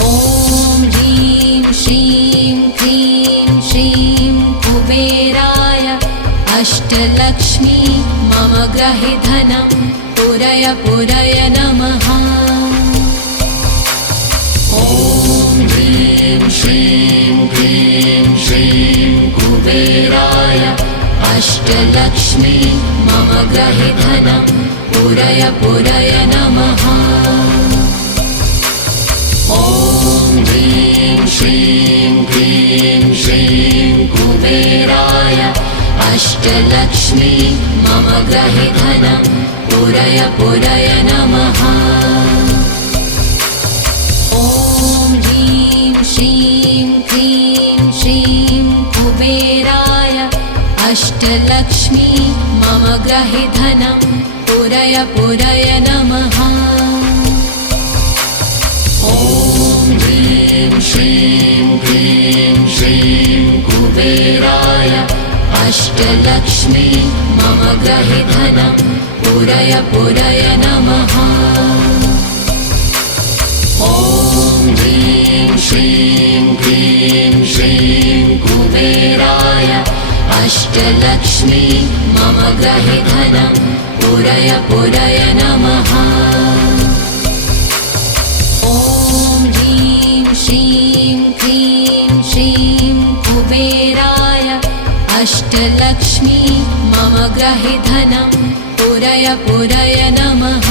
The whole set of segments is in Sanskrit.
ॐ ह्रीं श्रीं क्रीं श्रीं कुबेराय अष्टलक्ष्मी मम गृहे धनं पुरय पुरय नमः। ॐ ह्रीं श्रीं क्रीं श्रीं कुबेराय अष्टलक्ष्मी मम गृहे धनं पुरय पुरय नमः। ॐ ह्रीं श्रीं क्रीं श्रीं कुबेराय अष्टलक्ष्मी मम गृहे धनं पुरय पुरय नमः। ॐ ह्रीं श्रीं क्रीं श्रीं कुबेराय अष्टलक्ष्मी मम गृहे धनं पुरय पुरय नमः। ॐ ह्रीं श्रीं क्रीं श्रीं कुबेराय अष्टलक्ष्मी मम गृहे धनं पुरय पुरय नमः। ॐ ह्रीं श्रीं क्रीं श्रीं कुबेराय अष्टलक्ष्मी मम गृहे धनं पुरय पुरय नमः। ॐ ह्रीं श्रीं क्रीं श्रीं कुबेराय अष्टलक्ष्मी मम गृहे धनं पुरय पुरय नमः।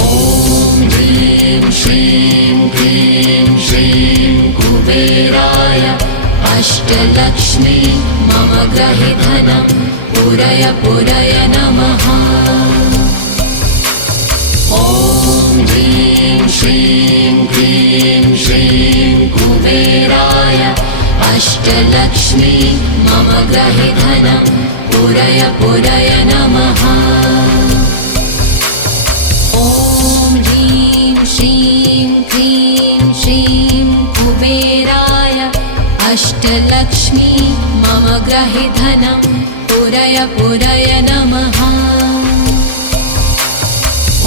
ॐ ह्रीं श्रीं क्रीं श्रीं कुबेराय अष्टलक्ष्मी मम गृहे धनं पुरय पुरय नमः। ॐ ह्रीं श्रीं क्रीं श्रीं कुबेराय अष्टलक्ष्मी मम गृहे धनं पुरय पुरय नमः। ॐ ह्रीं श्रीं क्रीं श्रीं कुबेराय अष्टलक्ष्मी मम गृहे धनं पुरय पुरय नमः।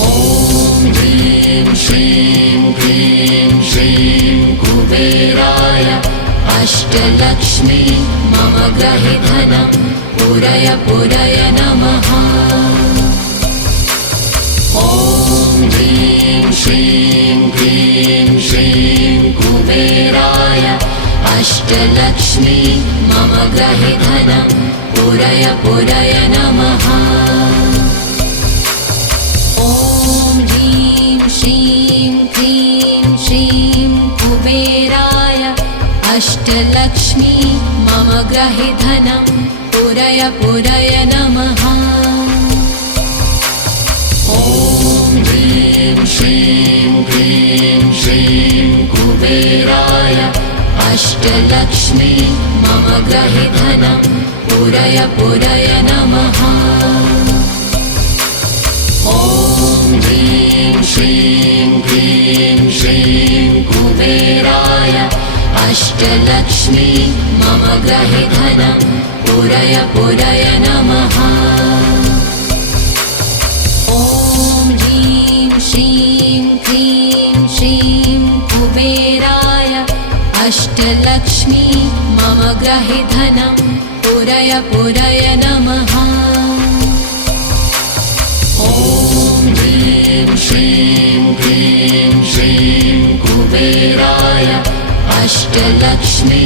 ॐ ह्रीं श्रीं क्रीं श्रीं कुबेराय अष्टलक्ष्मी मम गृहे धनं पुरय पुरय नमः। ॐ ह्रीं श्रीं क्रीं श्रीं कुबेराय अष्टलक्ष्मी मम गृहे धनं पुरय पुरय नमः। ॐ ह्रीं श्रीं क्रीं श्रीं कुबेराय अष्टलक्ष्मी मम गृहे धनं पुरय पुरय नमः। ॐ ह्रीं श्रीं क्रीं श्रीं कुबेराय अष्टलक्ष्मी मम गृहे धनं पुरय पुरय नमः। ॐ ह्रीं श्रीं क्रीं श्रीं कुबेराय अष्टलक्ष्मी मम गृहे धनं पुरय पुरय नमः। ॐ ह्रीं श्रीं क्रीं श्रीं कुबेराय अष्टलक्ष्मी मम गृहे धनं पुरय पुरय नमः। ॐ ह्रीं श्रीं क्रीं श्रीं कुबेराय अष्टलक्ष्मी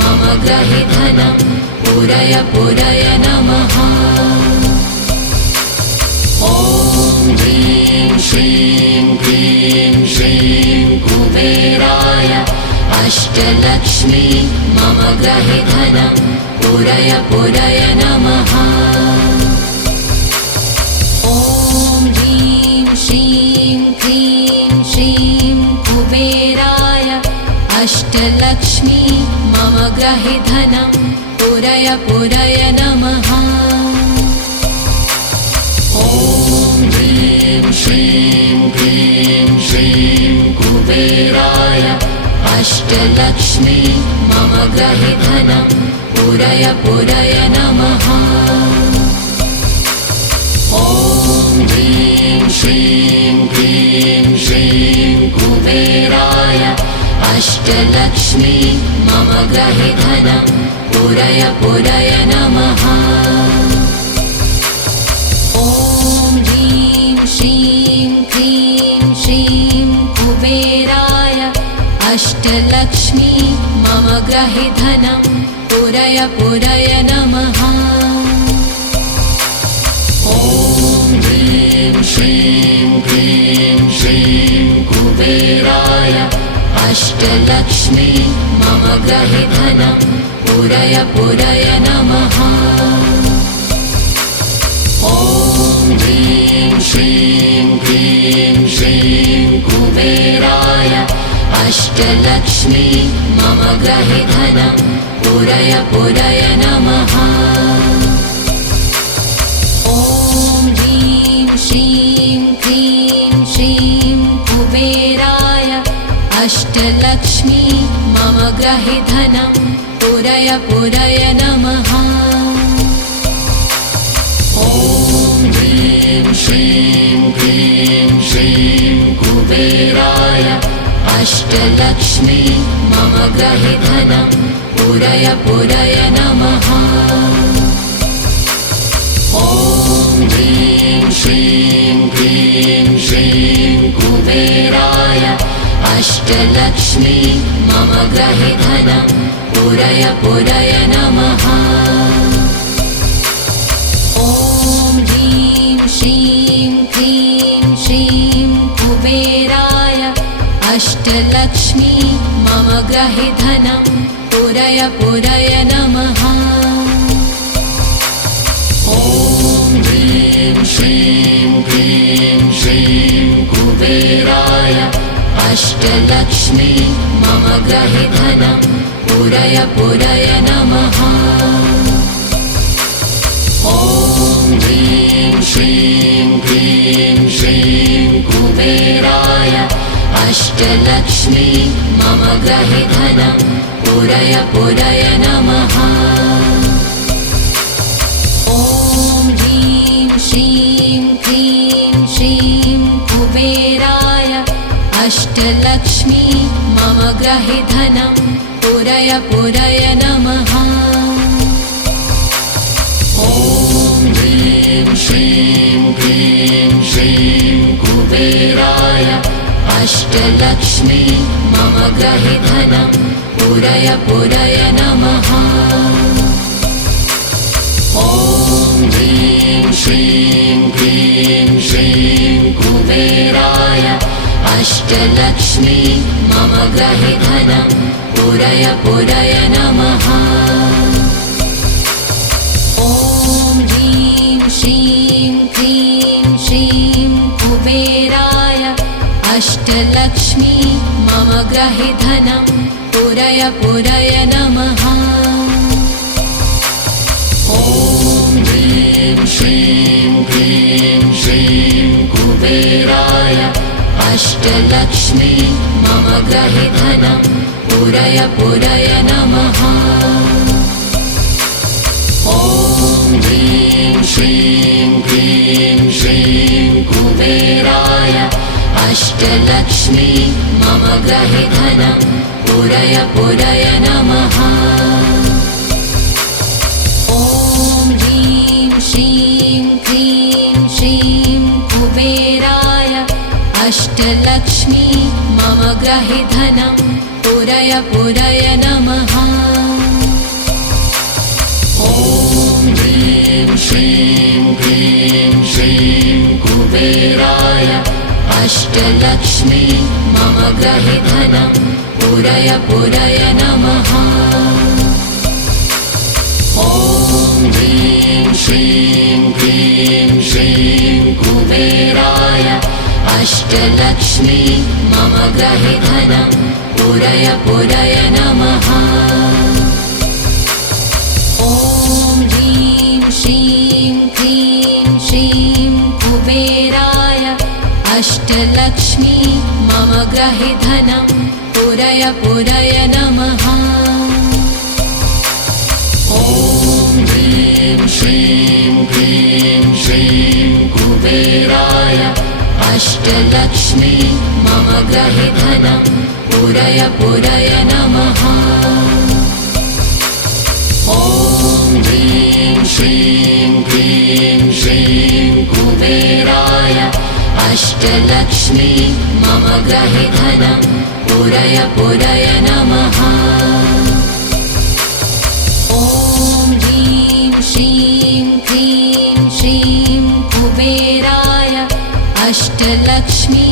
मम गृहे धनं पुरय पुरय नमः। ॐ ह्रीं श्रीं क्रीं श्रीं कुबेराय अष्टलक्ष्मी मम गृहे धनं पुरय पुरय नमः। ॐ ह्रीं श्रीं क्रीं श्रीं कुबेराय अष्टलक्ष्मी मम गृहे धनं पुरय पुरय नमः। ॐ ह्रीं श्रीं क्रीं श्रीं कुबेराय अष्टलक्ष्मी मम गृहे धनं पुरय पुरय नमः। ॐ ह्रीं श्रीं क्रीं श्रीं अष्टलक्ष्मी मम गृहे धनं पूरय पूरय नमः। ॐ ह्रीं श्रीं क्लीं श्रीं कुबेराय अष्टलक्ष्मी मम गृहे धनं पूरय पूरय नमः। ॐ ह्रीं श्रीं क्लीं श्रीं कुबेराय अष्टलक्ष्मी मम गृहे धनं पूरय पूरय नमः। ॐ ह्रीं श्रीं क्लीं श्रीं कुबेराय अष्टलक्ष्मी मम गृहे धनं पूरय पूरय नमः। ॐ ह्रीं श्रीं क्लीं श्रीं कुबेराय अष्टलक्ष्मी मम गृहे धनं पूरय पूरय नमः। ॐ ह्रीं श्रीं क्लीं श्रीं कुबेराय अष्टलक्ष्मी मम गृहे धनं पूरय पूरय नमः। ॐ ह्रीं श्रीं क्लीं श्रीं कुबेराय अष्टलक्ष्मी मम गृहे धनं पूरय पूरय नमः। ॐ ह्रीं श्रीं क्लीं श्रीं कुबेराय अष्टलक्ष्मी मम गृहे धनं पूरय पूरय नमः। ॐ ह्रीं श्रीं क्लीं श्रीं कुबेराय अष्टलक्ष्मी मम गृहे धनं पूरय पूरय नमः। ॐ ह्रीं श्रीं क्लीं श्रीं कुबेराय अष्टलक्ष्मी मम गृहे धनं पूरय पूरय नमः। ॐ ह्रीं श्रीं क्लीं श्रीं कुबेराय अष्टलक्ष्मी मम गृहे धनं पूरय पूरय नमः। ॐ ह्रीं श्रीं क्लीं श्रीं कुबेराय अष्टलक्ष्मी मम गृहे धनं पूरय पूरय नमः। ॐ ह्रीं श्रीं क्लीं श्रीं कुबेराय अष्टलक्ष्मी मम गृहे धनं पूरय पूरय नमः। ॐ ह्रीं श्रीं क्लीं श्रीं कुबेराय अष्टलक्ष्मी मम गृहे धनं पूरय पूरय नमः। ॐ ह्रीं श्रीं क्लीं श्रीं कुबेराय अष्टलक्ष्मी मम गृहे धनं पूरय पूरय नमः। ॐ ह्रीं श्रीं क्लीं श्रीं कुबेराय अष्टलक्ष्मी मम गृहे धनं पूरय पूरय नमः। ॐ ह्रीं श्रीं क्लीं श्रीं कुबेराय अष्टलक्ष्मी मम गृहे धनं पूरय पूरय नमः। ॐ ह्रीं श्रीं क्लीं श्रीं कुबेराय अष्टलक्ष्मी मम गृहे धनं पूरय पूरय नमः। ॐ ह्रीं श्रीं क्लीं श्रीं कुबेराय अष्टलक्ष्मी मम गृहे धनं पूरय पूरय नमः। ॐ ह्रीं श्रीं क्लीं श्रीं कुबेराय अष्टलक्ष्मी मम गृहे धनं पूरय पूरय नमः। ॐ ह्रीं श्रीं क्लीं श्रीं कुबेराय अष्टलक्ष्मी मम गृहे धनं पुरय पुरय नमः। ॐ ह्रीं श्रीं क्लीं श्रीं कुबेराय अष्टलक्ष्मी मम गृहे धनं पुरय पुरय नमः। ॐ ह्रीं श्रीं क्लीं श्रीं कुबेराय अष्टलक्ष्मी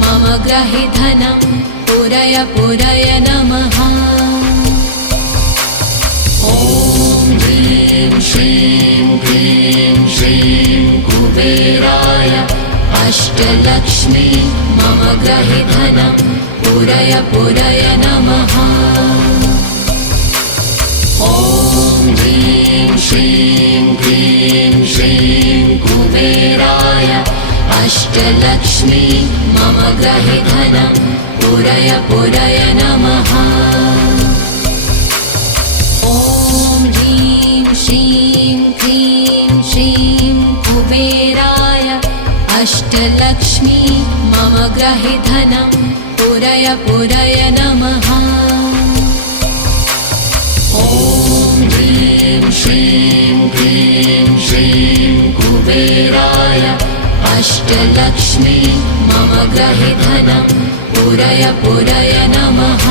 मम गृहे धनं पुरय पुरय नमः। ॐ ह्रीं श्रीं क्लीं श्रीं कुबेराय अष्टलक्ष्मी मम गृहे धनं पुरय पुरय नमः। ॐ ह्रीं श्रीं क्लीं श्रीं कुबेराय अष्टलक्ष्मी मम गृहे धनं पुरय पुरय नमः। ॐ ह्रीं श्रीं क्लीं श्रीं कुबेराय अष्टलक्ष्मी मम गृहे धनं पुरय पुरय नमः। ॐ ह्रीं श्रीं क्लीं श्रीं कुबेराय अष्टलक्ष्मी मम गृहे धनं पुरय पुरय नमः।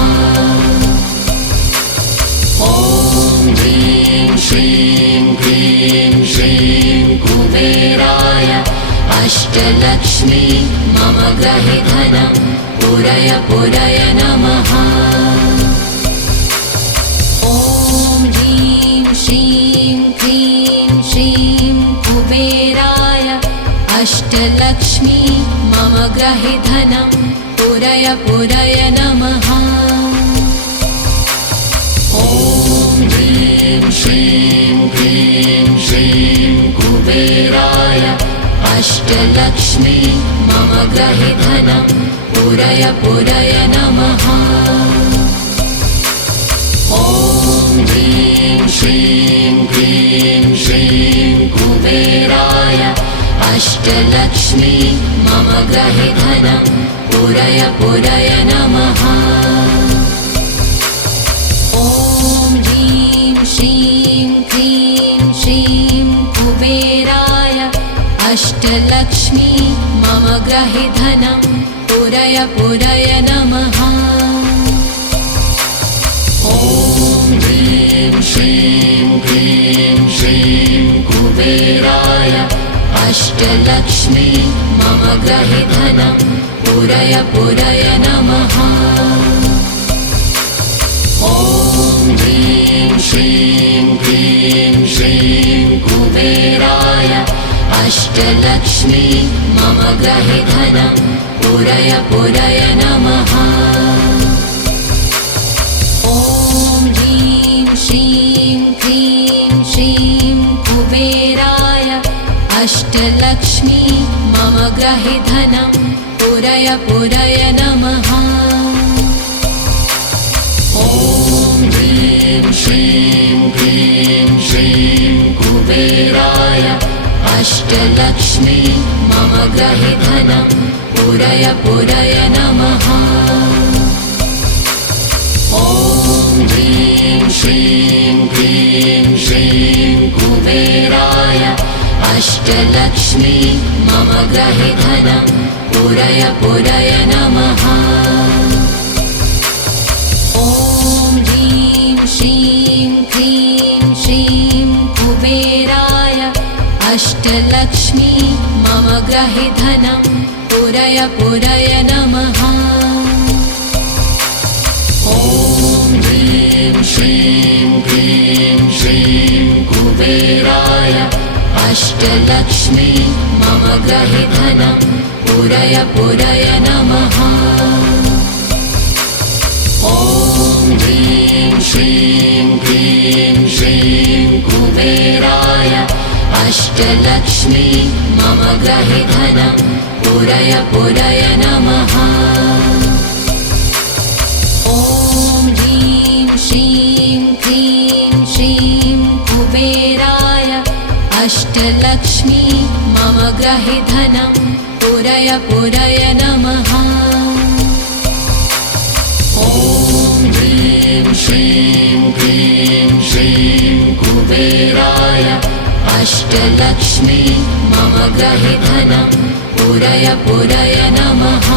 ॐ ह्रीं श्रीं क्लीं श्रीं कुबेराय अष्टलक्ष्मी मम गृहे धनं पुरय पुरय नमः। ॐ ह्रीं श्रीं क्लीं श्रीं कुबेराय अष्टलक्ष्मी मम गृहे धनं पुरय पुरय नमः। ॐ ह्रीं श्रीं क्लीं श्रीं कुबेराय अष्टलक्ष्मी मम गृहे धनं पुरय पुरय नमः। ॐ ह्रीं श्रीं क्लीं श्रीं कुबेराय अष्टलक्ष्मी मम गृहे धनं पुरय पुरय नमः। ॐ ह्रीं श्रीं क्लीं श्रीं कुबेराय अष्टलक्ष्मी मम गृहे धनं पुरय पुरय नमः। ॐ ह्रीं श्रीं क्लीं श्रीं कुबेराय अष्टलक्ष्मी मम गृहे धनं पुरय पुरय नमः। ॐ ह्रीं श्रीं क्लीं श्रीं कुबेराय अष्टलक्ष्मी मम गृहे धनं पुरय पुरय नमः। ॐ ह्रीं श्रीं क्लीं श्रीं कुबेराय अष्टलक्ष्मी मम गृहे धनं पुरय पुरय नमः। ॐ ह्रीं श्रीं क्लीं श्रीं कुबेराय अष्टलक्ष्मी मम गृहे धनं पुरय पुरय नमः। ॐ ह्रीं श्रीं क्लीं श्रीं कुबेराय अष्टलक्ष्मी मम गृहे धनं पुरय पुरय नमः। ॐ ह्रीं श्रीं क्लीं श्रीं कुबेराय अष्टलक्ष्मी मम गृहे धनं पुरय पुरय नमः। ॐ ह्रीं श्रीं क्लीं श्रीं कुबेराय अष्टलक्ष्मी मम गृहे धनं पुरय पुरय नमः। ॐ ह्रीं श्रीं क्लीं श्रीं कुबेराय अष्टलक्ष्मी मम गृहे धनं पुरय पुरय नमः। ॐ ह्रीं श्रीं क्लीं श्रीं कुबेराय अष्टलक्ष्मी मम गृहे धनं पुरय पुरय नमः। ॐ श्रीं क्लीं श्रीं कुबेराय अष्टलक्ष्मी मम गृहे धनं पूरय पूरय नमः।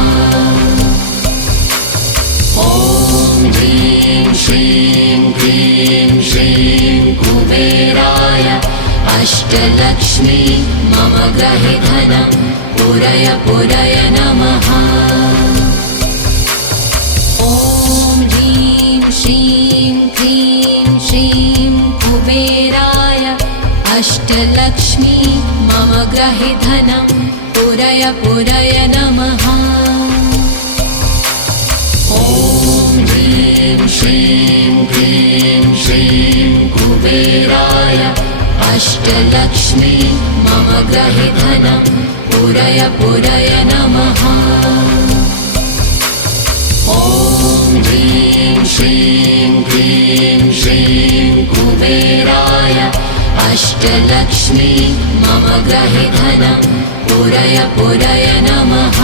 ॐ ह्रीं श्रीं क्लीं श्रीं कुबेराय अष्टलक्ष्मी मम गृहे धनं पूरय पूरय नमः। ॐ ह्रीं श्रीं क्लीं श्रीं कुबेराय अष्टलक्ष्मी मम गृहे धनं पूरय पूरय नमः। ॐ ह्रीं श्रीं क्लीं श्रीं कुबेराय अष्टलक्ष्मी मम गृहे धनं पूरय पूरय नमः। ॐ ह्रीं श्रीं क्लीं श्रीं कुबेराय अष्टलक्ष्मी मम गृहे धनं पूरय पूरय नमः।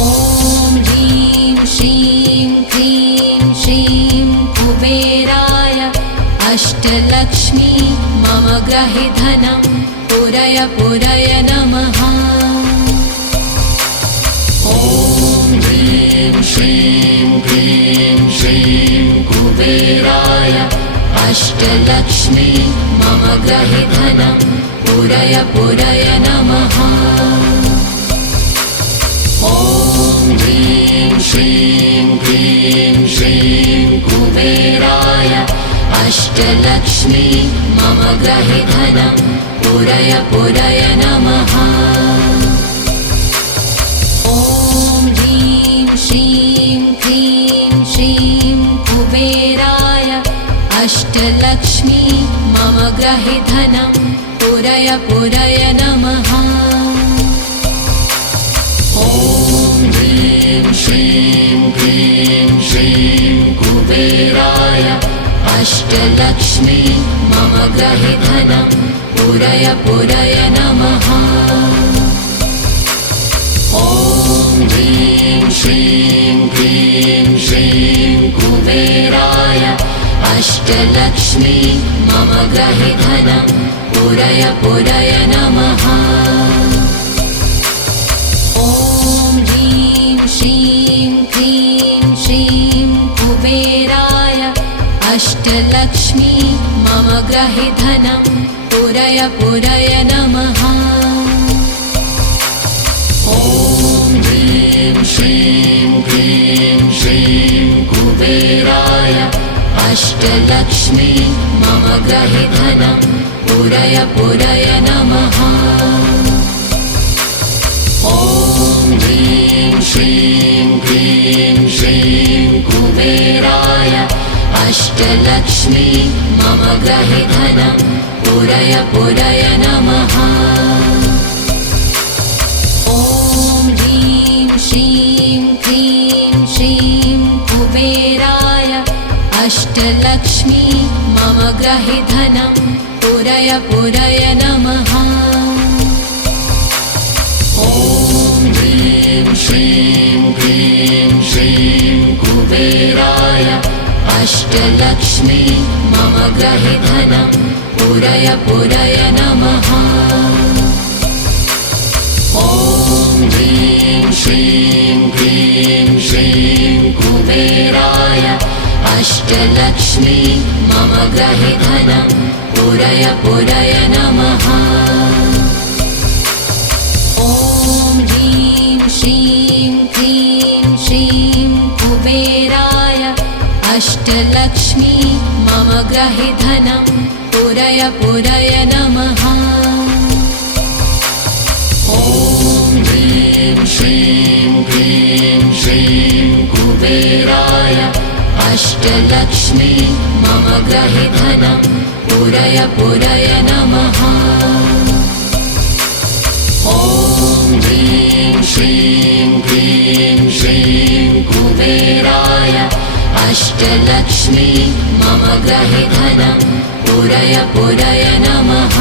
ॐ ह्रीं श्रीं क्लीं श्रीं कुबेराय अष्टलक्ष्मी मम गृहे धनं पूरय पूरय नमः। ॐ ह्रीं श्रीं क्लीं श्रीं कुबेराय अष्टलक्ष्मी मम गृहे धनं पूरय पूरय नमः। ॐ ह्रीं श्रीं क्लीं श्रीं कुबेराय अष्टलक्ष्मी मम गृहे धनं पूरय पूरय नमः। ॐ ह्रीं श्रीं क्लीं श्रीं कुबेराय अष्टलक्ष्मी मम गृहे धनं पूरय पूरय नमः। ॐ ह्रीं श्रीं क्लीं श्रीं कुबेराय अष्टलक्ष्मी मम गृहे धनं पूरय पूरय नमः। ॐ ह्रीं श्रीं क्लीं श्रीं कुबेराय अष्टलक्ष्मी मम गृहे धनं पूरय पूरय नमः। ॐ ह्रीं श्रीं क्लीं श्रीं कुबेराय अष्टलक्ष्मी मम गृहे धनं पूरय पूरय नमः। ॐ ह्रीं श्रीं क्लीं श्रीं कुबेराय अष्टलक्ष्मी मम गृहे धनं पूरय पूरय नमः। ॐ ह्रीं श्रीं क्लीं श्रीं कुबेराय अष्टलक्ष्मी मम गृहे धनं पूरय पूरय नमः। ॐ ह्रीं श्रीं क्लीं श्रीं कुबेराय अष्टलक्ष्मी मम गृहे धनं पूरय पूरय नमः। ॐ ह्रीं श्रीं क्लीं श्रीं कुबेराय अष्टलक्ष्मी मम गृहे धनं पूरय पूरय नमः। ॐ ह्रीं श्रीं क्लीं श्रीं कुबेराय अष्टलक्ष्मी मम गृहे धनं पूरय पूरय नमः। ॐ ह्रीं श्रीं क्लीं श्रीं कुबेराय अष्टलक्ष्मी मम गृहे धनं पूरय पूरय नमः। ॐ ह्रीं श्रीं क्लीं श्रीं कुबेराय अष्टलक्ष्मी मम गृहे धनं पूरय पूरय नमः। ॐ ह्रीं श्रीं क्लीं श्रीं कुबेराय अष्टलक्ष्मी मम गृहे धनं पूरय पूरय नमः।